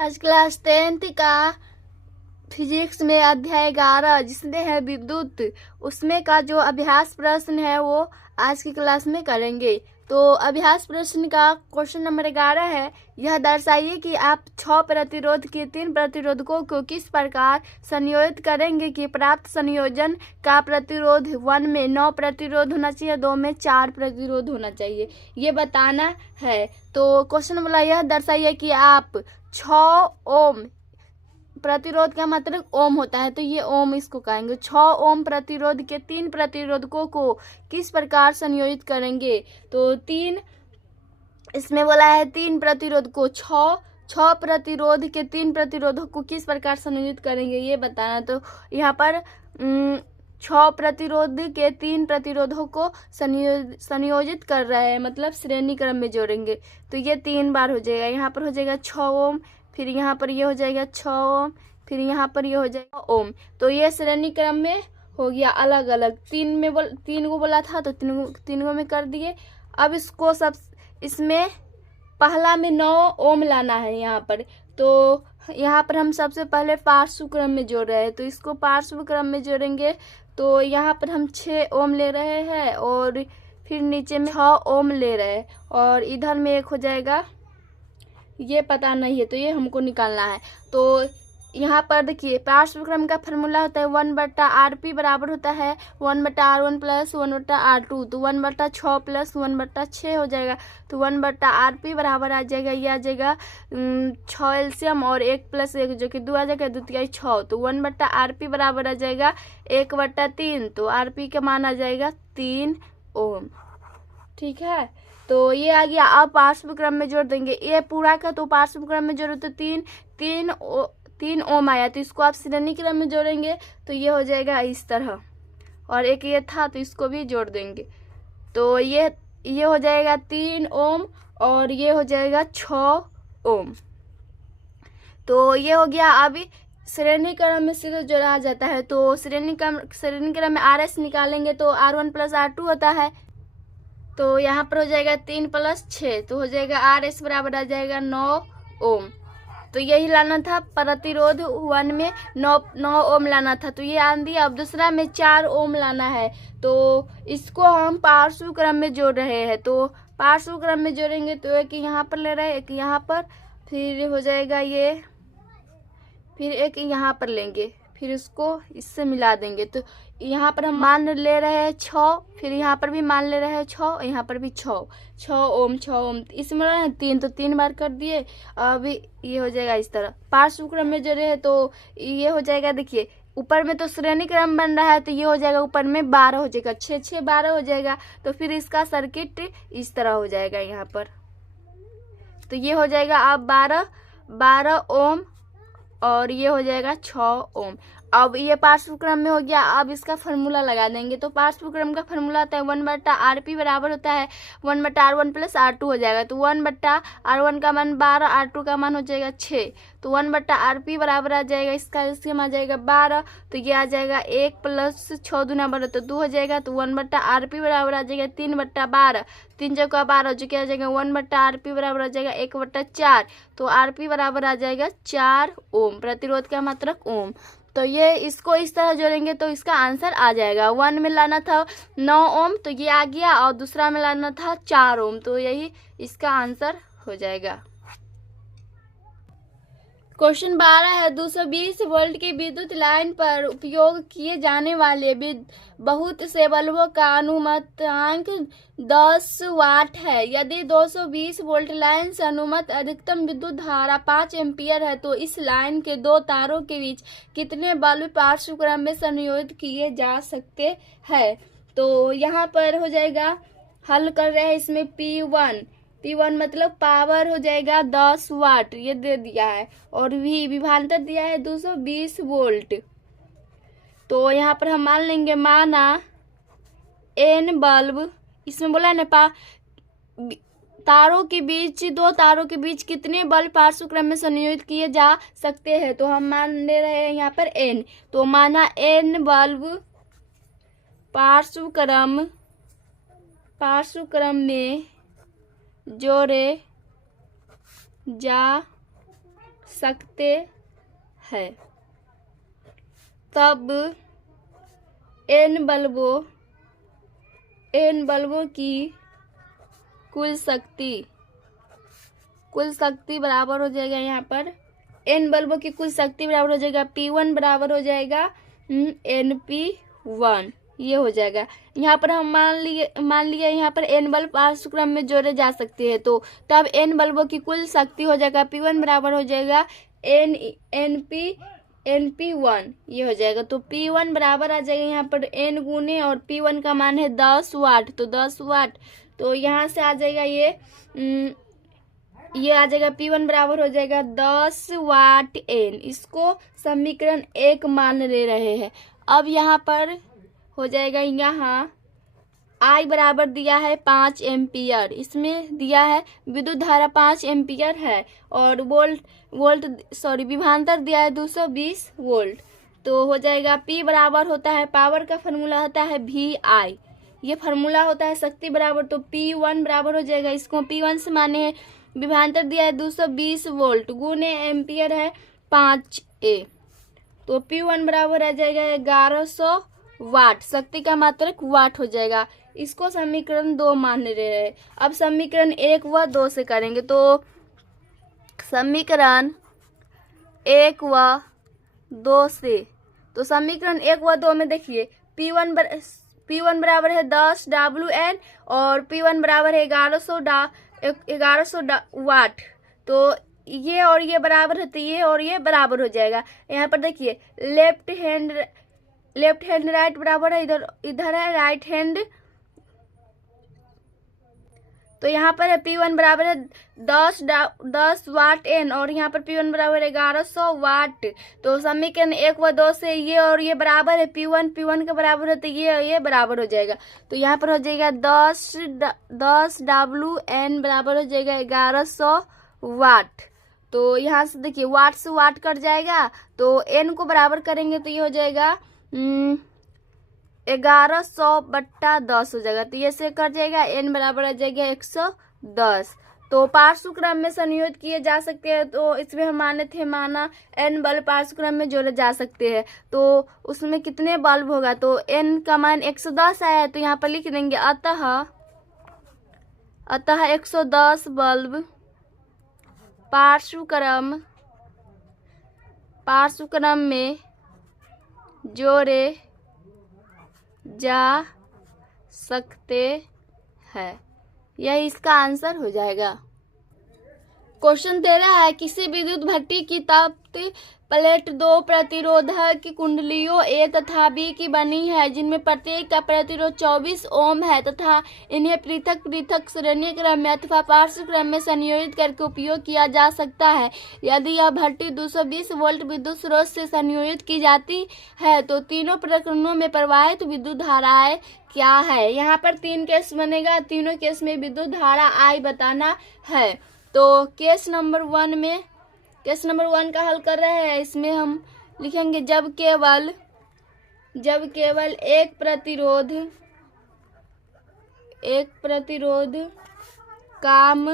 आज class 10th का physics में अध्याय 11 जिसमें है विद्युत, उसमें का जो अभ्यास प्रश्न है वो आज की क्लास में करेंगे। तो अभ्यास प्रश्न का क्वेश्चन नंबर 11 है, यह दर्शाइए कि आप 6 प्रतिरोध के 3 प्रतिरोधकों को किस प्रकार संयोजित करेंगे कि प्राप्त संयोजन का प्रतिरोध 1 में 9 प्रतिरोध होना चाहिए, 2 में 4 प्रतिरोध होना चाहिए, ये बताना है। तो क्वेश्चन बोला यह दर्शाइए कि आप 6 ओम, प्रतिरोध का मतलब ओम होता है तो ये ओम इसको कहेंगे, 6 ओम प्रतिरोध के 3 प्रतिरोधकों को किस प्रकार संयोजित करेंगे। तो 3 इसमें बोला है 3 प्रतिरोध को 6 प्रतिरोध के 3 प्रतिरोधों को किस प्रकार संयोजित करेंगे ये बताना। तो यहाँ पर 6 प्रतिरोध के 3 प्रतिरोधों को संयोजित कर रहे हैं, मतलब श्रेणी क्रम में जोड़ेंगे तो ये 3 बार हो जाएगा। यहाँ पर हो जाएगा 6 ओम, फिर यहाँ पर ये हो जाएगा 6 ओम, फिर यहाँ पर ये हो जाएगा ओम। तो ये श्रेणी क्रम में हो गया अलग अलग, 3 को बोला था तो 3 को में कर दिए। अब इसको सब इसमें पहला में 9 ओम लाना है यहाँ पर, तो यहाँ पर हम सबसे पहले पार्श्व क्रम में जोड़ रहे हैं तो इसको पार्श्व क्रम में जोड़ेंगे। तो यहाँ पर हम 6 ओम ले रहे हैं और फिर नीचे में 6 ओम ले रहे हैं और इधर में एक हो जाएगा, ये पता नहीं है तो ये हमको निकालना है। तो यहाँ पर देखिए पार्श्व क्रम का फॉर्मूला होता है 1/RP बराबर होता है 1/R1 प्लस 1/R2, तो 1/6 प्लस 1/6 हो जाएगा। तो 1/RP बराबर आ जाएगा, ये आ जाएगा 6 एलसीएम और 1 प्लस 1 जो कि 2 आ जाएगा, 2 तिहाई 6, तो 1/RP बराबर आ जाएगा 1/3, तो RP का मान आ जाएगा 3 ओम। ठीक है, तो ये आ गया। अब पार्श्व क्रम में जोड़ देंगे ये पूरा का, तो पार्श्व क्रम में जोड़ो तो 3 ओम आया, तो इसको आप श्रेणी क्रम में जोड़ेंगे तो ये हो जाएगा इस तरह, और एक ये था तो इसको भी जोड़ देंगे तो ये हो जाएगा 3 ओम और ये हो जाएगा 6 ओम। तो ये हो गया। अभी श्रेणी क्रम में सीधे जोड़ा जाता है, तो श्रेणी क्रम में RS निकालेंगे तो R1 प्लस R2 होता है, तो यहाँ पर हो जाएगा 3 प्लस 6, तो हो जाएगा RS बराबर आ जाएगा 9 ओम। तो यही लाना था, प्रतिरोध 1 में 9 ओम लाना था तो ये आन दिया। अब दूसरा में 4 ओम लाना है तो इसको हम पार्श्व क्रम में जोड़ रहे हैं, तो पार्श्व क्रम में जोड़ेंगे तो एक यहाँ पर ले रहे हैं, एक यहाँ पर, फिर हो जाएगा ये, फिर एक यहाँ पर लेंगे, फिर इसको इससे मिला देंगे। तो यहाँ पर हम मान ले रहे हैं 6, फिर यहाँ पर भी मान ले रहे हैं 6, यहाँ पर भी 6 ओम, इसमें 3 तो 3 बार कर दिए। अभी ये हो जाएगा इस तरह, पार्श्व क्रम में जोड़े है तो ये हो जाएगा। देखिए ऊपर में तो श्रेणी क्रम बन रहा है तो ये हो जाएगा ऊपर में 12 हो जाएगा, 6 12 हो जाएगा, तो फिर इसका सर्किट इस तरह हो जाएगा यहाँ पर। तो ये हो जाएगा अब 12 ओम और ये हो जाएगा 6 ओम। अब ये पार्श्व क्रम में हो गया। अब इसका फार्मूला लगा देंगे, तो पार्श्व क्रम का फार्मूला होता है 1/RP बराबर होता है 1/R1 प्लस R2 हो जाएगा, तो 1/R1 का मान 12, R2 का मान हो जाएगा 6, तो 1/RP बराबर आ जाएगा, इसका एलसीएम आ जाएगा 12, तो ये आ जाएगा 1 प्लस 6 दूना 12 तो 2 हो जाएगा, तो 1/RP बराबर आ जाएगा 3/12, 3 चौका 12 जो क्या आ जाएगा 1/RP बराबर आ जाएगा 1/4, तो RP बराबर आ जाएगा 4 ओम, प्रतिरोध का मात्रक ओम। तो ये इसको इस तरह जोड़ेंगे तो इसका आंसर आ जाएगा। 1 में लाना था 9 ओम तो ये आ गया, और दूसरा में लाना था 4 ओम, तो यही इसका आंसर हो जाएगा। क्वेश्चन 12 है, 220 वोल्ट की विद्युत लाइन पर उपयोग किए जाने वाले बहुत से बल्बों का अनुमतांक 10 वाट है। यदि 220 वोल्ट लाइन से अनुमत अधिकतम विद्युत धारा 5 एम्पियर है तो इस लाइन के 2 तारों के बीच कितने बल्ब पार्श्व क्रम में संयोजित किए जा सकते हैं। तो यहाँ पर हो जाएगा, हल कर रहे हैं इसमें P1 मतलब पावर हो जाएगा 10 वाट, ये दे दिया है, और विभवांतर दिया है 220 वोल्ट। तो यहाँ पर हम मान लेंगे, माना N बल्ब, इसमें बोला है ना तारों के बीच, 2 तारों के बीच कितने बल्ब पार्श्व क्रम में संयोजित किए जा सकते हैं, तो हम मान ले रहे हैं यहाँ पर N, तो माना N बल्ब पार्श्व क्रम में जोड़े जा सकते हैं, तब n बल्बों की कुल शक्ति बराबर हो जाएगा, यहाँ पर n बल्बों की कुल शक्ति बराबर हो जाएगा P1 बराबर हो जाएगा NP1। ये हो जाएगा। यहाँ पर हम मान लिए यहाँ पर n बल्ब पार्श्व में जोड़े जा सकते हैं, तो तब n बल्बों की कुल शक्ति हो जाएगा P1 बराबर हो जाएगा NP1। ये हो जाएगा। तो P1 बराबर आ जाएगा यहाँ पर n गुने, और P1 का मान है 10 वाट, तो 10 वाट। तो यहाँ से आ जाएगा ये आ जाएगा P1 बराबर हो जाएगा 10 वाट n। इसको समीकरण 1 मान ले रहे हैं। अब यहाँ पर हो जाएगा, यहाँ I बराबर दिया है 5 एम्पियर, इसमें दिया है विद्युत धारा 5 एम्पियर है, और विभवांतर दिया है 220 वोल्ट। तो हो जाएगा P बराबर होता है, पावर का फॉर्मूला होता है VI, ये फार्मूला होता है शक्ति बराबर। तो P1 बराबर हो जाएगा, इसको P1 से माने है, विभवांतर दिया है 220 वोल्ट गुने एम्पियर है 5A, तो P1 बराबर आ जाएगा 1100 वाट। शक्ति का मात्रक वाट हो जाएगा। इसको समीकरण 2 मान ले रहे हैं। अब समीकरण 1 व 2 से करेंगे, तो समीकरण 1 व 2 से, तो समीकरण 1 व 2 में देखिए P1 बराबर है 10 WN और P1 बराबर है 1100 वाट। तो ये और ये बराबर है, तो ये और ये बराबर हो जाएगा। यहाँ पर देखिए लेफ्ट हैंड राइट बराबर है, इधर है राइट हैंड, तो यहाँ पर है P1 बराबर है 10 वाट n, और यहाँ पर P1 बराबर है 1100 वाट। तो समीकरण 1 व 2 से ये और ये बराबर है, P1 के बराबर है, तो ये और ये बराबर हो जाएगा। तो यहाँ पर हो जाएगा 10 WN बराबर हो जाएगा 1100 वाट। तो यहाँ से देखिए वाट से वाट कट जाएगा, तो n को बराबर करेंगे तो ये हो जाएगा 1100/10 हो जाएगा। तो ये से कट जाएगा, n बराबर आ जाएगा 110। तो पार्श्व क्रम में संयोजित किए जा सकते हैं, तो इसमें हम माना n बल्ब पार्श्व क्रम में जोड़े जा सकते हैं। तो उसमें कितने बल्ब होगा, तो n का मान 110 आया है, तो यहाँ पर लिख देंगे अतः 110 बल्ब पार्श्व क्रम में जोड़े जा सकते हैं। यह इसका आंसर हो जाएगा। क्वेश्चन दे रहा है, किसी विद्युत भट्टी की तप्त प्लेट 2 प्रतिरोधक कुंडलियों A तथा B की बनी है, जिनमें प्रत्येक का प्रतिरोध 24 ओम है तथा इन्हें पृथक श्रेणी क्रम में अथवा पार्श्व क्रम में संयोजित करके उपयोग किया जा सकता है। यदि यह भट्टी 220 वोल्ट विद्युत स्रोत से संयोजित की जाती है, तो तीनों प्रकरणों में प्रवाहित विद्युत धाराएं क्या है। यहाँ पर 3 केस बनेगा, तीनों केस में विद्युत धारा I बताना है। तो केस नंबर 1 का हल कर रहे हैं। इसमें हम लिखेंगे जब केवल एक प्रतिरोध काम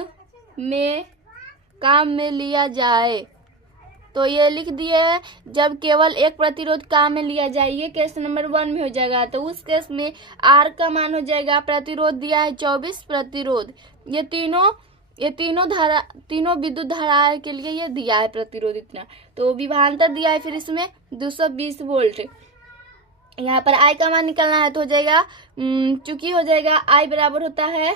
में लिया जाए, तो ये लिख दिए जब केवल एक प्रतिरोध काम में लिया जाए, ये केस नंबर 1 में हो जाएगा। तो उस केस में R का मान हो जाएगा, प्रतिरोध दिया है 24 प्रतिरोध, ये तीनों विद्युत धारा के लिए ये दिया है प्रतिरोध इतना। तो विभवांतर दिया है फिर इसमें 220 वोल्ट। यहाँ पर I का मान निकालना है, तो हो जाएगा चूंकि हो जाएगा I बराबर होता है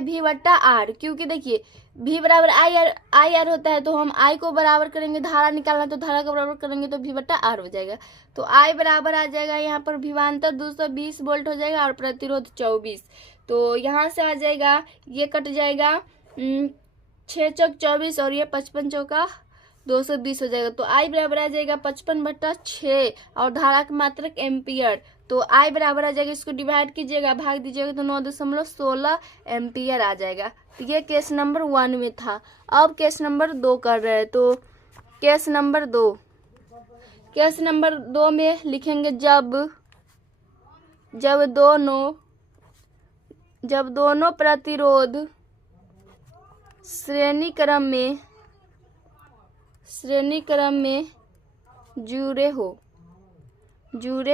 V/R, क्योंकि देखिए V बराबर IR होता है, तो हम I को बराबर करेंगे, धारा निकालना तो धारा को बराबर करेंगे तो V/R हो जाएगा। तो I बराबर आ जाएगा, यहाँ पर विभवांतर 220 वोल्ट हो जाएगा और प्रतिरोध 24। तो यहाँ से आ जाएगा, ये कट जाएगा 6 चौक 24 और ये 55 चौका 220 हो जाएगा। तो I बराबर आ जाएगा 55/6 और धारा का मात्रक एम्पियर। तो I बराबर आ जाएगा, इसको डिवाइड कीजिएगा, भाग दीजिएगा तो 9.16 एम्पियर आ जाएगा। तो ये केस नंबर 1 में था। अब केस नंबर 2 कर रहे हैं। तो केस नंबर 2 में लिखेंगे जब दोनों प्रतिरोध श्रेणी क्रम में जुड़े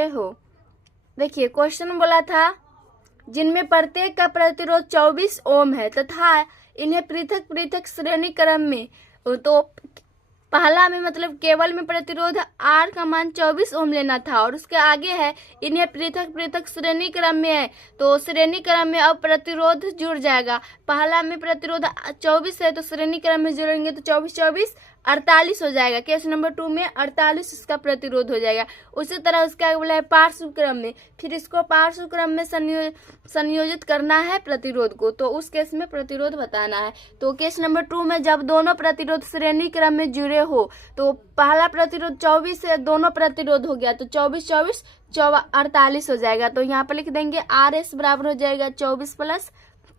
हो। देखिए क्वेश्चन बोला था जिनमें प्रत्येक का प्रतिरोध 24 ओम है तथा इन्हें पृथक पृथक श्रेणी क्रम में, तो पहला में मतलब केवल में प्रतिरोध R का मान 24 ओम लेना था और उसके आगे है इन्हें पृथक पृथक श्रेणी क्रम में है, तो श्रेणी क्रम में अब प्रतिरोध जुड़ जाएगा। पहला में प्रतिरोध 24 है तो श्रेणी क्रम में जोड़ेंगे तो 24 24 48 हो जाएगा। केस नंबर 2 में 48 इसका प्रतिरोध हो जाएगा। उसी तरह उसका आगे बोला है पार्श्व क्रम में, फिर इसको पार्श्व क्रम में संयोजित करना है प्रतिरोध को, तो उस केस में प्रतिरोध बताना है। तो केस नंबर 2 में जब दोनों प्रतिरोध श्रेणी क्रम में जुड़े हो तो पहला प्रतिरोध 24 से दोनों प्रतिरोध हो गया तो 24 24 48 हो जाएगा। तो यहाँ पर लिख देंगे RS बराबर हो जाएगा 24 प्लस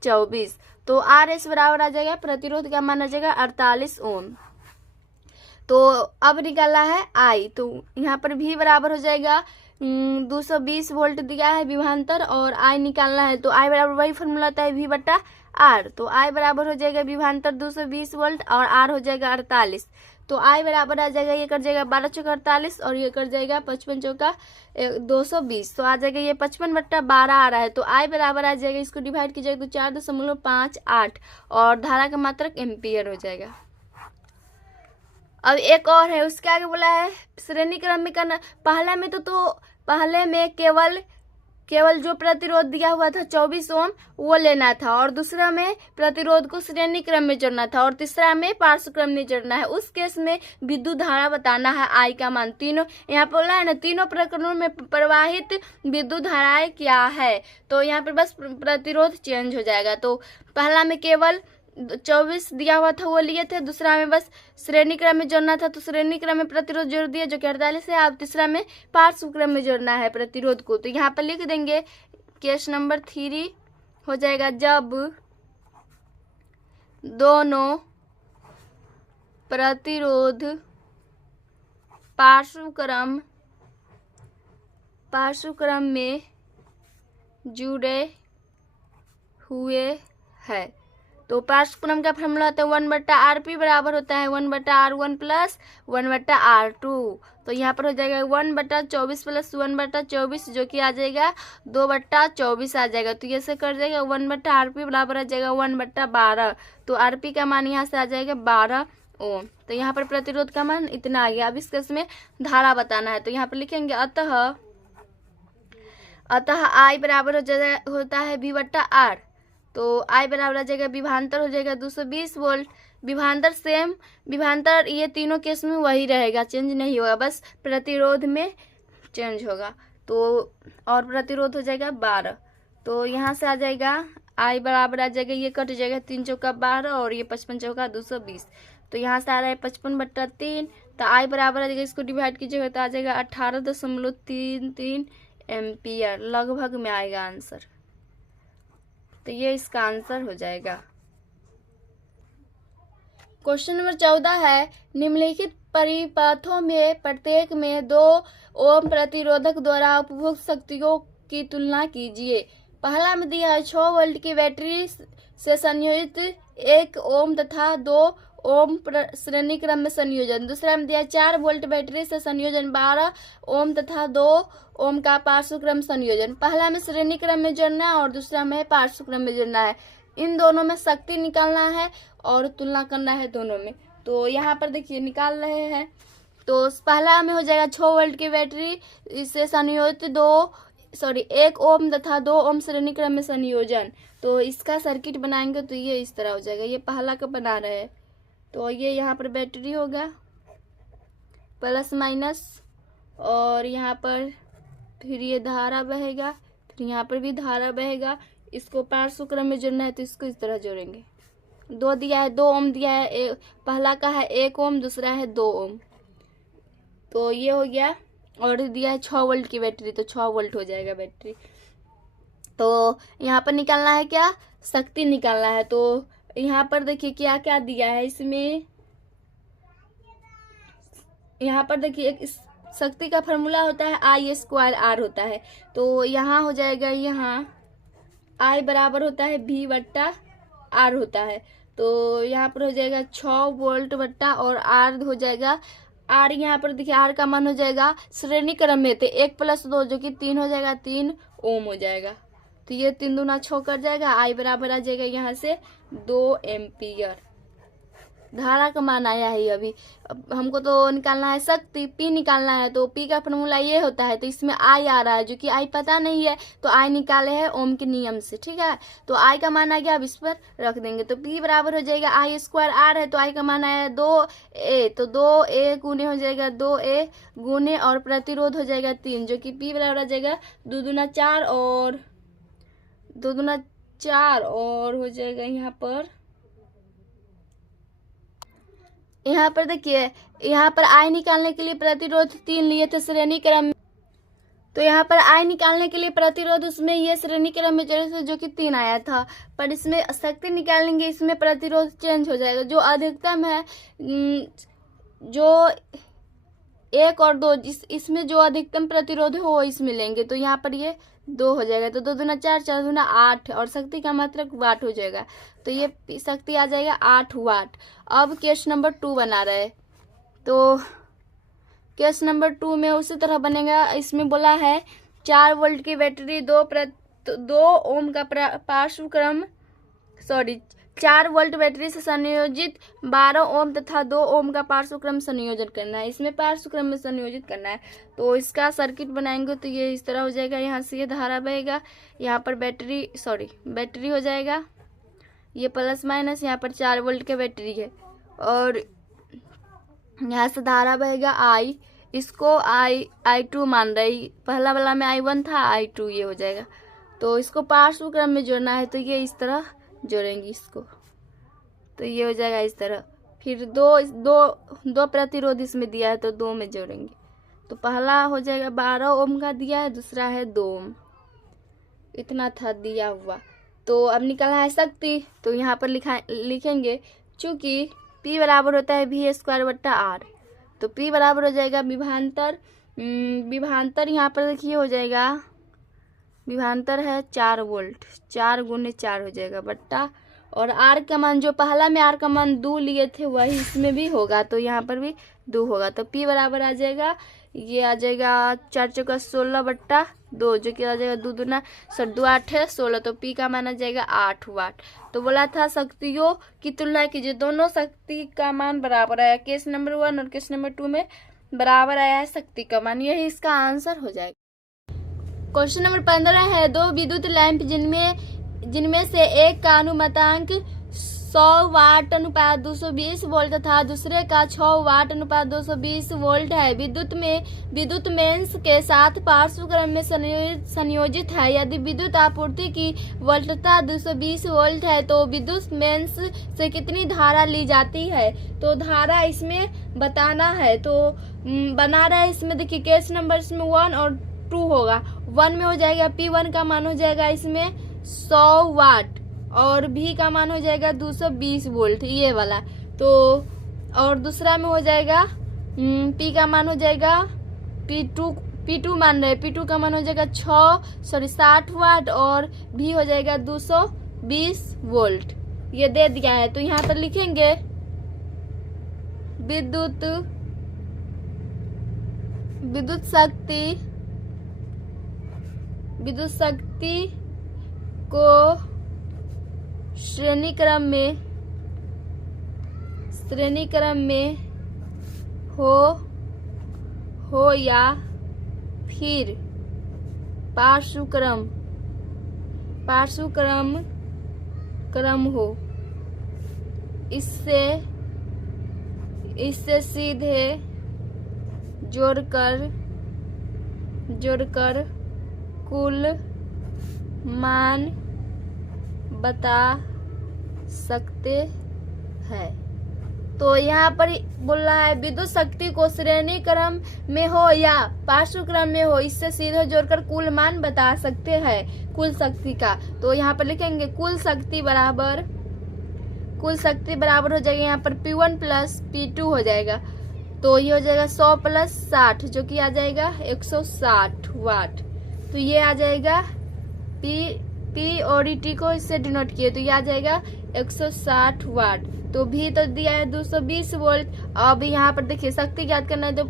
24, तो RS बराबर आ जाएगा प्रतिरोध का मान आ जाएगा 48 ओम। तो अब निकालना है I, तो यहाँ पर V बराबर हो जाएगा 220 वोल्ट दिया है विभवांतर और I निकालना है, तो I बराबर वही फॉर्मूला आता है V बटा R, तो I बराबर हो जाएगा विभवांतर 220 वोल्ट और R हो जाएगा 48, तो I बराबर आ जाएगा, ये कर जाएगा 12 चौका 48 और ये कर जाएगा 55 चौका 220, तो आ जाएगा ये 55/12 आ रहा है, तो I बराबर आ जाएगा, इसको डिवाइड कीजिएगा तो 4.58 और धारा का मात्रक एम्पियर हो जाएगा। अब एक और है, उसके आगे बोला है श्रेणी क्रम में करना। पहले में तो पहले में केवल जो प्रतिरोध दिया हुआ था 24 ओम वो लेना था और दूसरा में प्रतिरोध को श्रेणी क्रम में जोड़ना था और तीसरा में पार्श्व क्रम में जोड़ना है। उस केस में विद्युत धारा बताना है I का मान। तीनों यहाँ पर बोला है ना, तीनों प्रकरणों में प्रवाहित विद्युत धाराएं क्या है, तो यहाँ पर बस प्रतिरोध चेंज हो जाएगा। तो पहला में केवल 24 दिया हुआ था वो लिए थे, दूसरा में बस श्रेणी क्रम में जोड़ना था तो श्रेणी क्रम में प्रतिरोध जोड़ दिया जो कि 48 है। अब तीसरा में पार्श्व क्रम में जोड़ना है प्रतिरोध को, तो यहाँ पर लिख देंगे केस नंबर 3 हो जाएगा जब दोनों प्रतिरोध पार्श्व क्रम में जुड़े हुए है। तो पार्श्व क्रम का फॉर्मूला होता है 1/RP बराबर होता है 1/R1 प्लस 1/R2, तो यहाँ पर हो जाएगा 1/24 प्लस 1/24 जो कि आ जाएगा 2/24 आ जाएगा, तो ये से कर जाएगा 1/RP बराबर आ जाएगा 1/12, तो RP का मान यहाँ से आ जाएगा 12 ओम। तो यहाँ पर प्रतिरोध का मान इतना आ गया। अब इस केस में धारा बताना है, तो यहाँ पर लिखेंगे अतः I बराबर होता है V बटा R, तो I बराबर आ जाएगा विभवांतर हो जाएगा 220 वोल्ट। विभवांतर ये तीनों केस में वही रहेगा, चेंज नहीं होगा, बस प्रतिरोध में चेंज होगा। तो और प्रतिरोध हो जाएगा 12, तो यहाँ से आ जाएगा I बराबर आ जाएगा, ये कट जाएगा 3 चौका 12 और ये 55 चौका 220, तो यहाँ से आ रहा है 55/3, तो I बराबर आ जाएगा, इसको डिवाइड कीजिएगा तो आ जाएगा 18.33 एम्पियर लगभग में आएगा आंसर, तो ये इसका आंसर हो जाएगा। क्वेश्चन नंबर 14 है निम्नलिखित परिपथों में प्रत्येक में 2 ओम प्रतिरोधक द्वारा उपभोग शक्तियों की तुलना कीजिए। पहला में दिया है 6 वोल्ट की बैटरी से संयोजित 1 ओम तथा 2 ओम श्रेणी क्रम में संयोजन। दूसरा में दिया 4 वोल्ट बैटरी से संयोजन 12 ओम तथा 2 ओम का पार्श्व क्रम संयोजन। पहला में श्रेणी क्रम में जोड़ना है और दूसरा में पार्श्व क्रम में जोड़ना है। इन दोनों में शक्ति निकालना है और तुलना करना है दोनों में। तो यहाँ पर देखिए निकाल रहे हैं, तो पहला में हो जाएगा 6 वोल्ट की बैटरी से संयोजित 1 ओम तथा 2 ओम श्रेणी क्रम में संयोजन। तो इसका सर्किट बनाएंगे तो ये इस तरह हो जाएगा। ये पहला का बना रहे हैं, तो ये यहाँ पर बैटरी होगा प्लस माइनस और यहाँ पर फिर ये धारा बहेगा, फिर यहाँ पर भी धारा बहेगा। इसको पार्श्व क्रम में जोड़ना है तो इसको इस तरह जोड़ेंगे। 2 दिया है, 2 ओम दिया है, पहला का है 1 ओम, दूसरा है 2 ओम, तो ये हो गया। और दिया है 6 वोल्ट की बैटरी, तो 6 वोल्ट हो जाएगा बैटरी। तो यहाँ पर निकालना है क्या, शक्ति निकालना है। तो यहाँ पर देखिए क्या क्या दिया है इसमें। यहाँ पर देखिए एक शक्ति का फॉर्मूला होता है I² R होता है, तो यहाँ हो जाएगा, यहाँ I बराबर होता है V बट्टा R होता है। तो यहाँ पर हो जाएगा 6 वोल्ट बट्टा और आर हो जाएगा, आर यहाँ पर देखिए आर का मान हो जाएगा श्रेणी क्रम में थे 1 + 2 जो कि 3 हो जाएगा, 3 ओम हो जाएगा। तो ये 3 दूना 6 कर जाएगा, आई बराबर आ जाएगा यहाँ से 2 एम्पियर। धारा का मान आया है अभी। अब हमको तो निकालना है शक्ति, पी निकालना है, तो पी का फॉर्मूला ये होता है। तो इसमें आई आ रहा है, जो कि आई पता नहीं है, तो आई निकाले है ओम के नियम से, ठीक है। तो आई का मान आ गया, अब इस पर रख देंगे। तो पी बराबर हो जाएगा I² आर है, तो आई का मान आया 2A, तो 2A गुने हो जाएगा 2A गुने और प्रतिरोध हो जाएगा 3, जो कि पी बराबर आ जाएगा 2 दूना 4 और 2 दूना 4 और हो जाएगा यहाँ पर देखिए, यहाँ पर आई निकालने के लिए प्रतिरोध 3 लिए थे श्रेणी क्रम में, तो यहाँ पर आई निकालने के लिए प्रतिरोध उसमें ये श्रेणी क्रम में जोड़े थे, जो कि 3 आया था। पर इसमें शक्ति निकालेंगे, इसमें प्रतिरोध चेंज हो जाएगा। जो अधिकतम है, जो 1 और 2, इसमें जो अधिकतम प्रतिरोध हो इसमें लेंगे। तो यहाँ पर ये 2 हो जाएगा, तो 2 दूना 4, 4 दूना 8 और शक्ति का मात्रक वाट हो जाएगा। तो ये शक्ति आ जाएगा 8 वाट। अब केस नंबर 2 बना रहे, तो केस नंबर 2 में उसी तरह बनेगा। इसमें बोला है 4 वोल्ट की बैटरी 2 ओम का पार्श्व क्रम 4 वोल्ट बैटरी से संयोजित 12 ओम तथा 2 ओम का पार्श्व क्रम संयोजन करना है। इसमें पार्श्व क्रम में संयोजित करना है, तो इसका सर्किट बनाएंगे तो ये इस तरह हो जाएगा। यहाँ से ये धारा बहेगा, यहाँ पर बैटरी हो जाएगा, ये प्लस माइनस, यहाँ पर 4 वोल्ट की बैटरी है और यहाँ से धारा बहेगा आई। इसको I2 मान रही, पहला वाला में I1 था, I2 ये हो जाएगा। तो इसको पार्श्व क्रम में जोड़ना है, तो ये इस तरह जोड़ेंगे इसको, तो ये हो जाएगा इस तरह। फिर दो प्रतिरोध इसमें दिया है, तो 2 में जोड़ेंगे। तो पहला हो जाएगा 12 ओम का दिया है, दूसरा है 2 ओम, इतना था दिया हुआ। तो अब निकालना है शक्ति, तो यहाँ पर लिखेंगे चूंकि P बराबर होता है V² बट्टा R, तो P बराबर हो जाएगा विभवांतर यहाँ पर देखिए हो जाएगा, विभवांतर है 4 वोल्ट, 4 गुने 4 हो जाएगा बट्टा, और R का मान जो पहला में R का मान 2 लिए थे वही इसमें भी होगा, तो यहाँ पर भी 2 होगा। तो P बराबर आ जाएगा, ये आ जाएगा 4 चौका 16 बट्टा 2, जो कि आ जाएगा 2 दूना 2 8 है 16, तो P का मान आ जाएगा 8 वाट। तो बोला था शक्तियों की तुलना कीजिए, दोनों शक्ति का मान बराबर आया। केस नंबर 1 और केस नंबर 2 में बराबर आया है शक्ति का मान, यही इसका आंसर हो जाएगा। क्वेश्चन नंबर 15 है, 2 विद्युत लैंप जिनमें से एक का अनुमतांक 100 वाट अनुपात 220 वोल्ट तथा दूसरे का 6 वाट अनुपात 220 वोल्ट है। विद्युत मेंस के साथ पार्श्व क्रम में संयोजित है। यदि विद्युत आपूर्ति की वोल्टता 220 वोल्ट है तो विद्युत मेंस से कितनी धारा ली जाती है। तो धारा इसमें बताना है, तो बना रहे इसमें देखिए केस नंबर इसमें 1 और 2 होगा। 1 में हो जाएगा P1 का मान हो जाएगा इसमें 100 वाट और V का मान हो जाएगा 220 वोल्ट, ये वाला। तो और दूसरा में हो जाएगा P का मान हो जाएगा P2 मान रहे, P2 का मान हो जाएगा 60 वाट और V हो जाएगा 220 वोल्ट, ये दे दिया है। तो यहाँ पर लिखेंगे विद्युत शक्ति को श्रेणी क्रम में हो या फिर पार्श्व क्रम हो, इससे सीधे जोड़कर कुल मान बता सकते हैं। तो यहाँ पर बोल रहा है विद्युत शक्ति को श्रेणी क्रम में हो या पार्श्व क्रम में हो, इससे सीधे जोड़कर कुल मान बता सकते हैं कुल शक्ति का। तो यहाँ पर लिखेंगे कुल शक्ति बराबर हो जाएगा यहाँ पर P1 प्लस P2 हो जाएगा। तो ये हो जाएगा 100 प्लस 60 जो कि आ जाएगा 160 वाट। तो ये आ जाएगा P और T को इससे डिनोट किए, तो ये आ जाएगा 160 वाट। तो भी तो दिया है 220 वोल्ट। अब यहाँ पर देखिए शक्ति ज्ञात करना है, तो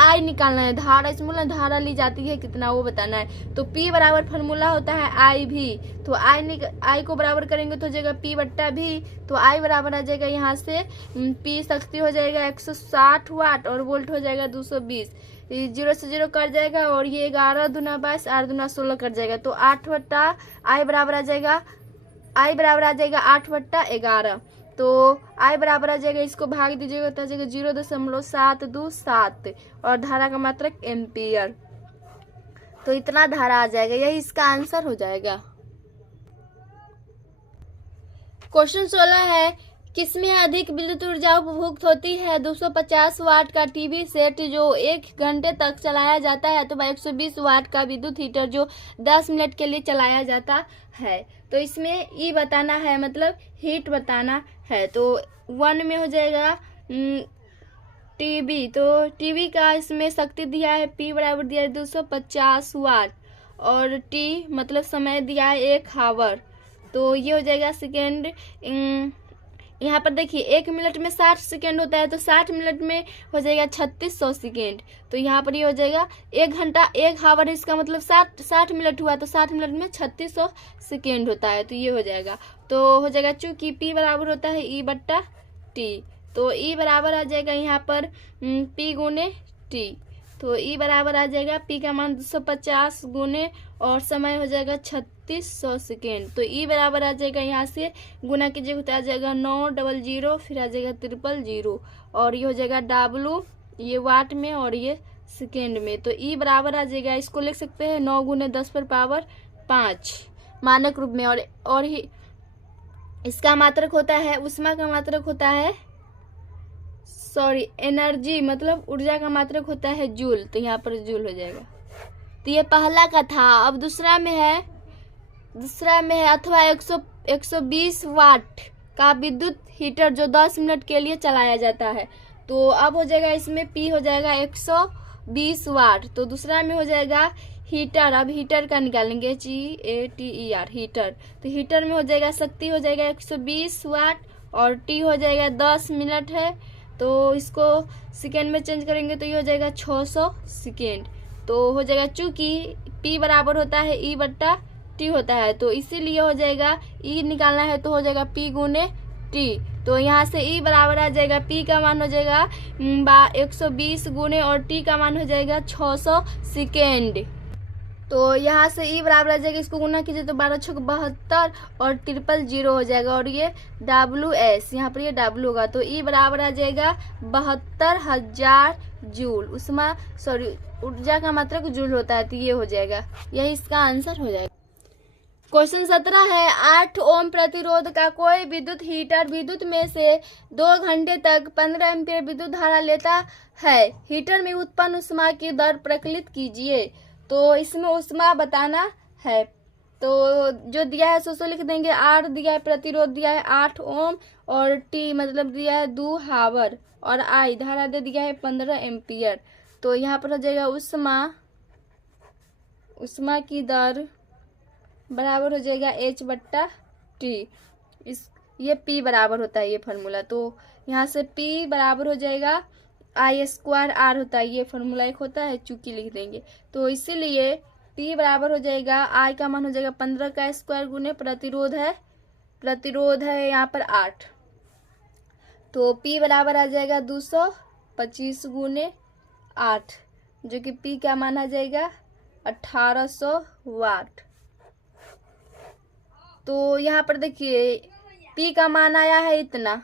आई निकालना है। धारा इसमें धारा ली जाती है कितना वो बताना है। तो P बराबर फॉर्मूला होता है आई भी। तो आई को बराबर करेंगे तो हो जाएगा P बट्टा भी। तो आई बराबर आ जाएगा यहाँ से P शक्ति हो जाएगा 160 वाट और वोल्ट हो जाएगा 220। 0 से 0 कट जाएगा और ये 11 दूना 22 8 दूना 16 कट जाएगा। तो 8 बट्टा आई बराबर आ जाएगा 8 बट्टा 11। तो आई बराबर आ जाएगा, इसको भाग दीजिएगा तो आ जाएगा 0.727 और धारा का मात्रक एम्पियर। तो इतना धारा आ जाएगा, यही इसका आंसर हो जाएगा। क्वेश्चन 16 है, किसमें अधिक विद्युत ऊर्जा उपभोग होती है? 250 वाट का टीवी सेट जो 1 घंटे तक चलाया जाता है, अथवा 120 वाट का विद्युत हीटर जो 10 मिनट के लिए चलाया जाता है। तो इसमें ई बताना है, मतलब हीट बताना है। तो 1 में हो जाएगा टीवी। तो टीवी का इसमें शक्ति दिया है P बराबर दिया है 250 वाट और T मतलब समय दिया है 1 हावर। तो ये हो जाएगा सेकेंड। यहाँ पर देखिए 1 मिनट में 60 सेकेंड होता है, तो 60 मिनट में हो जाएगा 3600 सेकेंड। तो यहाँ पर ये हो जाएगा 1 घंटा 1 हावर, इसका मतलब 60 मिनट हुआ, तो 60 मिनट में 3600 सेकेंड होता है। तो ये हो जाएगा, तो हो जाएगा चूंकि P बराबर होता है E बट्टा T। तो E बराबर आ जाएगा यहाँ पर P गुने T। तो E बराबर आ जाएगा P का मान 250 गुने और समय हो जाएगा 3600 सेकेंड। तो E बराबर आ जाएगा, यहाँ से गुना कीजिएगा तो आ जाएगा 900, फिर आ जाएगा 000 और ये हो जाएगा W, ये वाट में और ये सेकेंड में। तो E बराबर आ जाएगा, इसको लिख सकते हैं 9 गुने 10 पर पावर 5 मानक रूप में। और ही इसका मात्रक होता है, उष्मा का मात्रक होता है, एनर्जी मतलब ऊर्जा का मात्रक होता है जूल। तो यहाँ पर जूल हो जाएगा। तो ये पहला का था। अब दूसरा में है अथवा 120 वाट का विद्युत हीटर जो 10 मिनट के लिए चलाया जाता है। तो अब हो जाएगा, इसमें P हो जाएगा 120 वाट। तो दूसरा में हो जाएगा हीटर। अब हीटर का निकालेंगे, HEATER हीटर। तो हीटर में हो जाएगा शक्ति हो जाएगा 120 वाट और T हो जाएगा 10 मिनट है। तो इसको सेकेंड में चेंज करेंगे तो ये हो जाएगा 600 सेकेंड। तो हो जाएगा, चूंकि P बराबर होता है E बट्टा T होता है, तो इसीलिए हो जाएगा E निकालना है तो हो जाएगा P गुने T। तो यहाँ से E बराबर आ जाएगा, P का मान हो जाएगा 120 गुने और T का मान हो जाएगा 600 सेकेंड। तो यहाँ से E बराबर आ जाएगा, इसको गुना कीजिए तो 12 छक 72 और 000 हो जाएगा और ये WS, यहाँ पर ये W होगा। तो E बराबर आ जाएगा 72,000 जूल। ऊर्जा का मात्रक जूल होता है, तो ये हो जाएगा, यही इसका आंसर हो जाएगा। क्वेश्चन 17 है, 8 ओम प्रतिरोध का कोई विद्युत हीटर विद्युत में से 2 घंटे तक 15 एम्पीयर विद्युत धारा लेता है। हीटर में उत्पन्न ऊष्मा की दर प्रकलित कीजिए। तो इसमें ऊष्मा बताना है। तो जो दिया है सो लिख देंगे। R दिया है, प्रतिरोध दिया है 8 ओम और T मतलब दिया है 2 हावर और I धारा दे दिया है 15 एम्पियर। तो यहाँ पर हो जाएगा ऊष्मा की दर बराबर हो जाएगा H बट्टा T। ये P बराबर होता है ये फार्मूला। तो यहाँ से P बराबर हो जाएगा I² R होता है, ये फार्मूला एक होता है, चूंकि लिख देंगे। तो इसीलिए P बराबर हो जाएगा, I का मान हो जाएगा 15 का स्क्वायर गुने प्रतिरोध है यहाँ पर 8। तो P बराबर आ जाएगा 225 गुने 8, जो कि P का मान आ जाएगा 1800 वाट। तो यहाँ पर देखिए P का मान आया है इतना,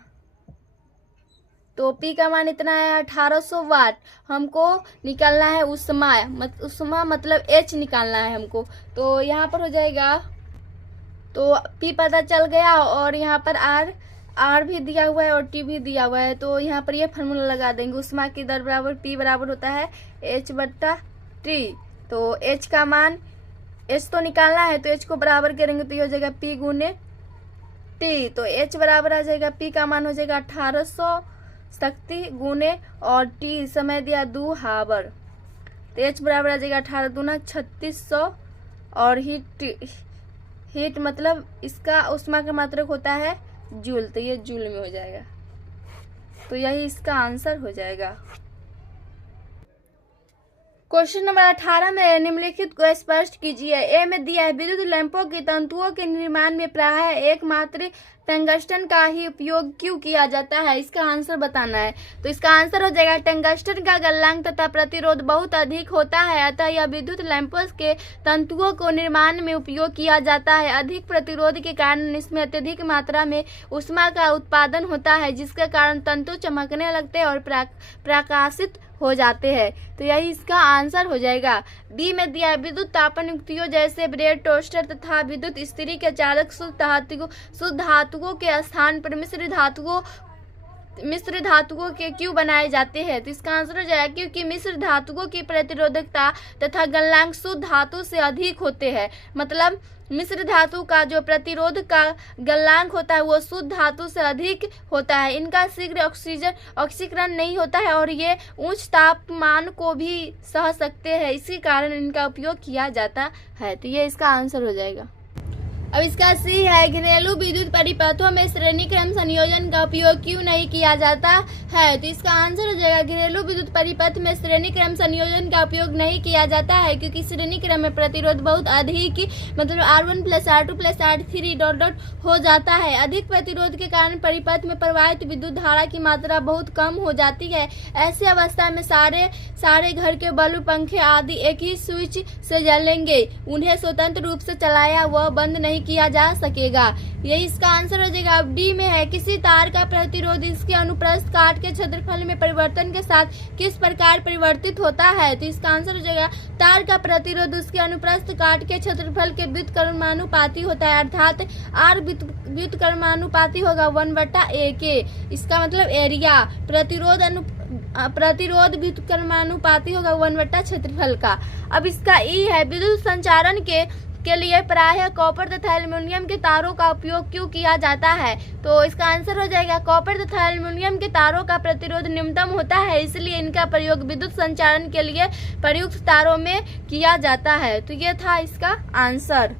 तो P का मान इतना है 1800 वाट। हमको निकालना है ऊष्मा मतलब H निकालना है हमको। तो यहाँ पर हो जाएगा, तो P पता चल गया और यहाँ पर R भी दिया हुआ है और T भी दिया हुआ है। तो यहाँ पर ये फार्मूला लगा देंगे, ऊष्मा की दर बराबर P बराबर होता है H बट्टा T। तो H का मान, H तो निकालना है, तो H को बराबर करेंगे तो ये हो जाएगा P गुने T। तो H बराबर आ जाएगा, P का मान हो जाएगा 1800 शक्ति गुने और T समय दिया 2 हावर। तो H बराबर आ जाएगा 18 दूना 3600 और हीट मतलब इसका ऊष्मा का मात्रक होता है जूल, तो ये जूल में हो जाएगा। तो यही इसका आंसर हो जाएगा। क्वेश्चन नंबर 18 में निम्नलिखित को स्पष्ट कीजिए। ए में दिया है विद्युत लैंपों के तंतुओं के निर्माण में प्रायः एकमात्र टंगस्टन का ही उपयोग क्यों किया जाता है, इसका आंसर बताना है। तो इसका आंसर हो जाएगा टंगस्टन का गलनांक तथा प्रतिरोध बहुत अधिक होता है, अतः यह विद्युत लैंपों के तंतुओं को निर्माण में उपयोग किया जाता है। अधिक प्रतिरोध के कारण इसमें अत्यधिक मात्रा में ऊष्मा का उत्पादन होता है, जिसके कारण तंतु चमकने लगते हैं और प्रकाशित हो जाते हैं। तो यही इसका आंसर हो जाएगा। बी में दिया है विद्युत तापन युक्तियों जैसे ब्रेड, टोस्टर तथा विद्युत इस्त्री के चालक शुद्ध धातुओं के स्थान पर मिश्र धातुओं के क्यों बनाए जाते हैं। तो इसका आंसर हो जाएगा क्योंकि मिश्र धातुओं की प्रतिरोधकता तथा गलनांक शुद्ध धातु से अधिक होते हैं। मतलब मिश्र धातु का जो प्रतिरोध का गलनांक होता है वो शुद्ध धातु से अधिक होता है। इनका शीघ्र ऑक्सीकरण नहीं होता है और ये उच्च तापमान को भी सह सकते हैं, इसी कारण इनका उपयोग किया जाता है। तो ये इसका आंसर हो जाएगा। अब इसका सी है घरेलू विद्युत परिपथों में श्रेणी क्रम संयोजन का उपयोग क्यों नहीं किया जाता है। तो इसका आंसर हो जाएगा घरेलू विद्युत परिपथ में श्रेणी क्रम संयोजन का उपयोग नहीं किया जाता है क्योंकि श्रेणी क्रम में प्रतिरोध बहुत अधिक मतलब R1 + R2 + R3 ... हो जाता है। अधिक प्रतिरोध के कारण परिपथ में प्रवाहित विद्युत धारा की मात्रा बहुत कम हो जाती है। ऐसी अवस्था में सारे घर के बल्ब, पंखे आदि एक ही स्विच से जलेंगे, उन्हें स्वतंत्र रूप से चलाया व बंद नहीं किया जा सकेगा। यही इसका आंसर हो जाएगा। अब डी में है किसी तार का प्रतिरोध इसके अनुप्रस्थ काट के क्षेत्रफल में परिवर्तन के साथ किस प्रकार परिवर्तित होता है। तो इसका आंसर हो जाएगा तार का प्रतिरोध उसके अनुप्रस्थ काट के क्षेत्रफल के व्युत्क्रमानुपाती होता है, अर्थात आर व्युत्क्रमानुपाती होगा 1/A के। इसका मतलब एरिया प्रतिरोध व्युत्क्रमानुपाती होगा 1/, क्षेत्रफल का। अब इसका ई है विद्युत संचारण के लिए प्रायः कॉपर तथा एल्युमिनियम के तारों का उपयोग क्यों किया जाता है। तो इसका आंसर हो जाएगा कॉपर तथा एल्युमिनियम के तारों का प्रतिरोध न्यूनतम होता है, इसलिए इनका प्रयोग विद्युत संचारण के लिए प्रयुक्त तारों में किया जाता है। तो ये था इसका आंसर।